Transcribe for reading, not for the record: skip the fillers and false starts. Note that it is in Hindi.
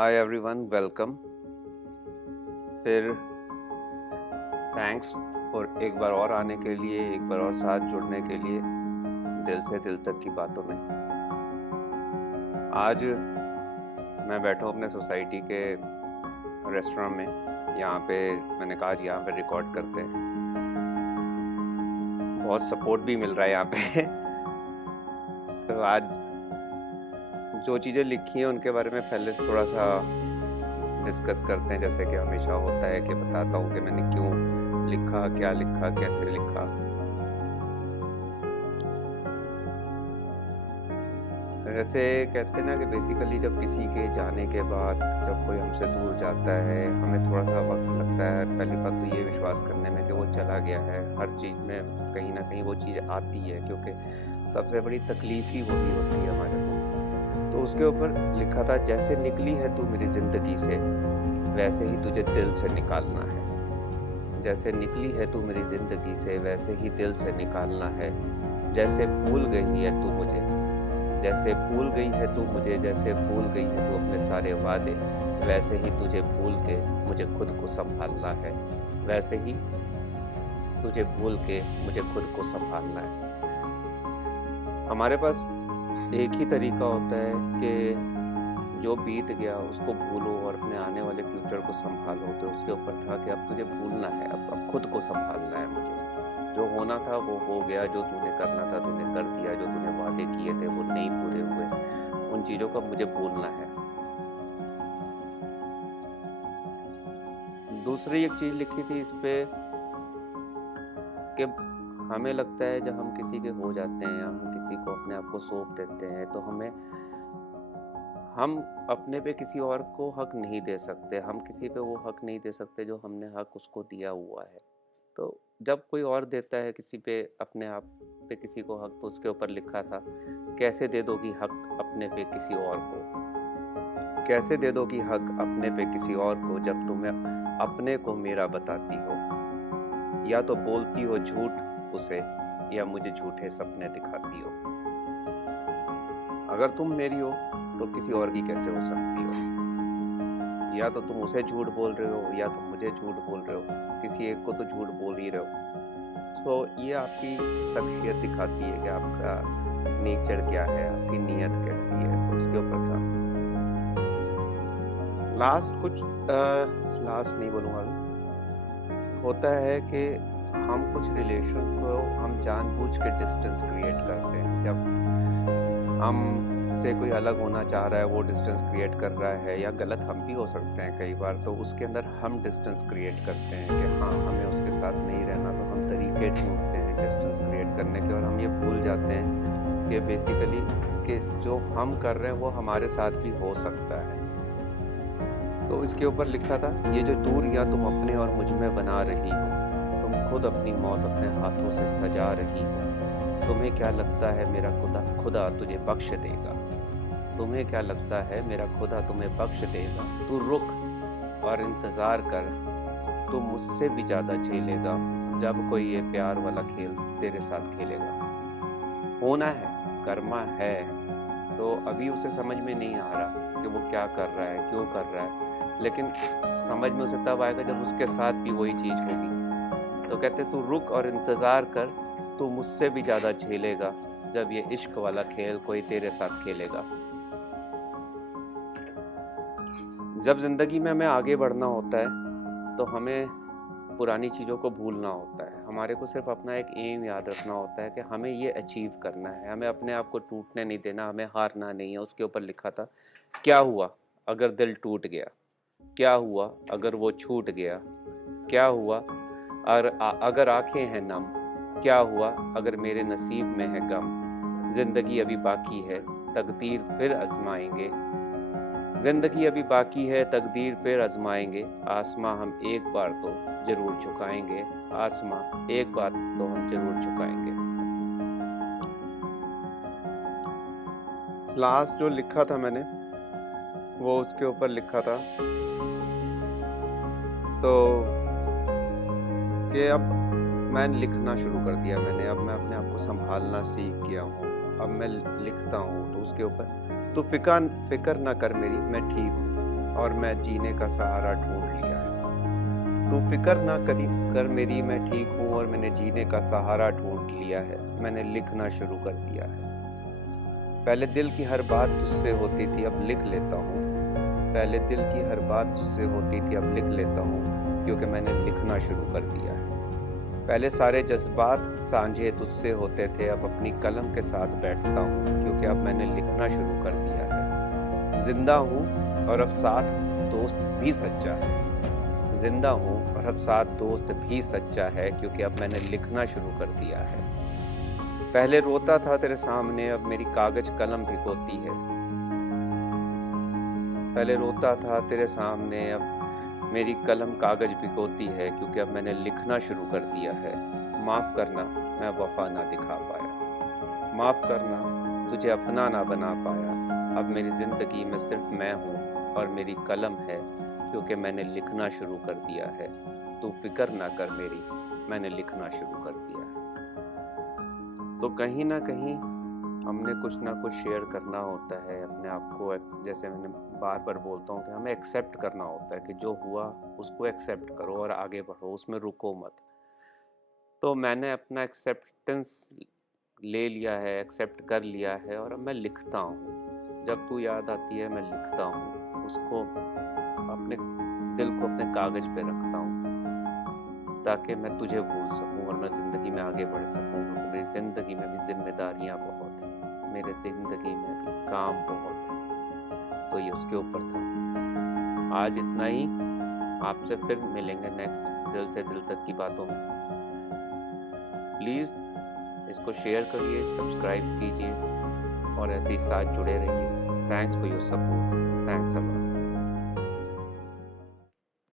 Hi everyone, welcome. फिर थैंक्स और एक बार और आने के लिए, एक बार और साथ जुड़ने के लिए दिल से दिल तक की बातों में। आज मैं बैठा हूँ अपने सोसाइटी के रेस्टोरेंट में। यहाँ पे मैंने कहा आज यहाँ पे रिकॉर्ड करते हैं। बहुत सपोर्ट भी मिल रहा है यहाँ पे तो आज जो चीज़ें लिखी हैं उनके बारे में पहले थोड़ा सा डिस्कस करते हैं। जैसे कि हमेशा होता है कि बताता हूँ कि मैंने क्यों लिखा, क्या लिखा, कैसे लिखा। वैसे कहते हैं ना कि बेसिकली जब किसी के जाने के बाद जब कोई हमसे दूर जाता है, हमें थोड़ा सा वक्त लगता है पहली बात तो ये विश्वास करने में कि वो चला गया है। हर चीज़ में कहीं ना कहीं वो चीज़ आती है, क्योंकि सबसे बड़ी तकलीफ ही वही होती है हमारे को। तो उसके ऊपर लिखा था, जैसे निकली है तू मेरी ज़िंदगी से वैसे ही तुझे दिल से निकालना है। जैसे निकली है तू मेरी ज़िंदगी से वैसे ही दिल से निकालना है। जैसे भूल गई है तू मुझे, जैसे भूल गई है तू मुझे, जैसे भूल गई है तू अपने सारे वादे, वैसे ही तुझे भूल के मुझे खुद को संभालना है। वैसे ही तुझे भूल के मुझे खुद को संभालना है। हमारे पास एक ही तरीका होता है कि जो बीत गया उसको भूलो और अपने आने वाले फ्यूचर को संभालो। तो उसके ऊपर था कि अब तुझे भूलना है, अब खुद को संभालना है मुझे। जो होना था वो हो गया, जो तूने करना था तूने कर दिया, जो तूने वादे किए थे वो नहीं पूरे हुए, उन चीज़ों को मुझे भूलना है। दूसरी एक चीज़ लिखी थी इस पे कि हमें लगता है जब हम किसी के हो जाते हैं या हम किसी को अपने आप को सौंप देते हैं तो हम अपने पे किसी और को हक नहीं दे सकते। हम किसी पे वो हक नहीं दे सकते जो हमने हक उसको दिया हुआ है। तो जब कोई और देता है किसी पे, अपने आप पे किसी को हक, तो उसके ऊपर लिखा था, कैसे दे दोगी हक अपने पे किसी और को, कैसे दे दोगी हक अपने पे किसी और को, जब तुम्हें अपने को मेरा बताती हो। या तो बोलती हो झूठ उसे या मुझे झूठे सपने दिखाती हो। अगर तुम मेरी हो तो किसी और की कैसे हो सकती हो। या तो तुम उसे झूठ बोल रहे हो या तुम मुझे झूठ बोल रहे हो, किसी एक को तो झूठ बोल ही रहे हो। सो ये आपकी शख्सियत दिखाती है कि आपका नेचर क्या है, आपकी नीयत कैसी है। तो उसके ऊपर था लास्ट नहीं बोलूँगा अभी। होता है कि हम कुछ रिलेशन को हम जानबूझ के डिस्टेंस क्रिएट करते हैं। जब हम से कोई अलग होना चाह रहा है, वो डिस्टेंस क्रिएट कर रहा है, या गलत हम भी हो सकते हैं कई बार, तो उसके अंदर हम डिस्टेंस क्रिएट करते हैं कि हाँ हमें उसके साथ नहीं रहना। तो हम तरीके ढूंढते हैं डिस्टेंस क्रिएट करने के, और हम ये भूल जाते हैं कि बेसिकली कि जो हम कर रहे हैं वो हमारे साथ भी हो सकता है। तो इसके ऊपर लिखा था, ये जो दूरियां तुम अपने और मुझ में बना रही हो, तुम खुद अपनी मौत अपने हाथों से सजा रही हो। तुम्हें क्या लगता है मेरा खुदा तुझे बख्श देगा। तुम्हें क्या लगता है मेरा खुदा तुम्हें बख्श देगा। तू रुक और इंतज़ार कर, तू मुझसे भी ज़्यादा झेलेगा, जब कोई ये प्यार वाला खेल तेरे साथ खेलेगा। होना है, कर्मा है। तो अभी उसे समझ में नहीं आ रहा कि वो क्या कर रहा है, क्यों कर रहा है, लेकिन समझ में उसे तब आएगा जब उसके साथ भी वही चीज़ होगी। तो कहते तू रुक और इंतज़ार कर, तू मुझसे भी ज़्यादा झेलेगा, जब ये इश्क वाला खेल कोई तेरे साथ खेलेगा। जब ज़िंदगी में हमें आगे बढ़ना होता है तो हमें पुरानी चीज़ों को भूलना होता है। हमारे को सिर्फ अपना एक एम याद रखना होता है कि हमें ये अचीव करना है, हमें अपने आप को टूटने नहीं देना, हमें हारना नहीं है। उसके ऊपर लिखा था, क्या हुआ अगर दिल टूट गया, क्या हुआ अगर वो छूट गया, क्या हुआ अगर आंखें हैं नम, क्या हुआ अगर मेरे नसीब में है गम। जिंदगी अभी बाकी है, तकदीर फिर आजमाएंगे। जिंदगी अभी बाकी है, तकदीर फिर आजमाएंगे। आसमां हम एक बार तो जरूर झुकाएंगे, आसमां एक बार तो हम जरूर झुकाएंगे। लास्ट जो लिखा था मैंने वो उसके ऊपर लिखा था तो कि अब मैंने लिखना शुरू कर दिया। अब मैं अपने आप को संभालना सीख गया हूँ, अब मैं लिखता हूँ। तो उसके ऊपर, तो फिक्र ना कर मेरी, मैं ठीक हूँ। और मैं जीने का सहारा ढूंढ लिया है। तू फिक्र ना कर मेरी, मैं ठीक हूँ और मैंने जीने का सहारा ढूंढ लिया है। मैंने लिखना शुरू कर दिया है। पहले दिल की हर बात तुझसे होती थी, अब लिख लेता हूँ। पहले दिल की हर बात तुझसे होती थी, अब लिख लेता हूँ, क्योंकि मैंने लिखना शुरू कर दिया है। पहले सारे जज्बात साझे तुझसे होते थे, अब अपनी कलम के साथ बैठता हूँ, क्योंकि अब मैंने लिखना शुरू कर दिया है। जिंदा हूँ और अब साथ दोस्त भी सच्चा है। जिंदा हूँ और अब साथ दोस्त भी सच्चा है, क्योंकि अब मैंने लिखना शुरू कर दिया है। पहले रोता था तेरे सामने, अब मेरी कागज कलम भिगोती है। पहले रोता था तेरे सामने, अब मेरी कलम कागज भिगोती है, क्योंकि अब मैंने लिखना शुरू कर दिया है। माफ़ करना मैं वफा ना दिखा पाया, माफ़ करना तुझे अपना ना बना पाया। अब मेरी ज़िंदगी में सिर्फ मैं हूँ और मेरी कलम है, क्योंकि मैंने लिखना शुरू कर दिया है। तू फिक्र ना कर मेरी, मैंने लिखना शुरू कर दिया है। तो कहीं ना कहीं हमने कुछ ना कुछ शेयर करना होता है अपने आप को। जैसे मैंने बार बार बोलता हूँ कि हमें एक्सेप्ट करना होता है कि जो हुआ उसको एक्सेप्ट करो और आगे बढ़ो, उसमें रुको मत। तो मैंने अपना एक्सेप्टेंस ले लिया है, एक्सेप्ट कर लिया है, और अब मैं लिखता हूँ। जब तू याद आती है मैं लिखता हूँ उसको, अपने दिल को अपने कागज पे रखता हूँ, ताकि मैं तुझे भूल सकूँ और मैं ज़िंदगी में आगे बढ़ सकूँ। मेरी ज़िंदगी में भी जिम्मेदारियाँ बहुत हैं, मेरे ज़िंदगी में भी काम बहुत है। तो ये उसके ऊपर था। आज इतना ही। आपसे फिर मिलेंगे नेक्स्ट दिल से दिल तक की बातों में। प्लीज़ इसको शेयर करिए, सब्सक्राइब कीजिए और ऐसे ही साथ जुड़े रहिए। Thanks for your support. Thanks a lot.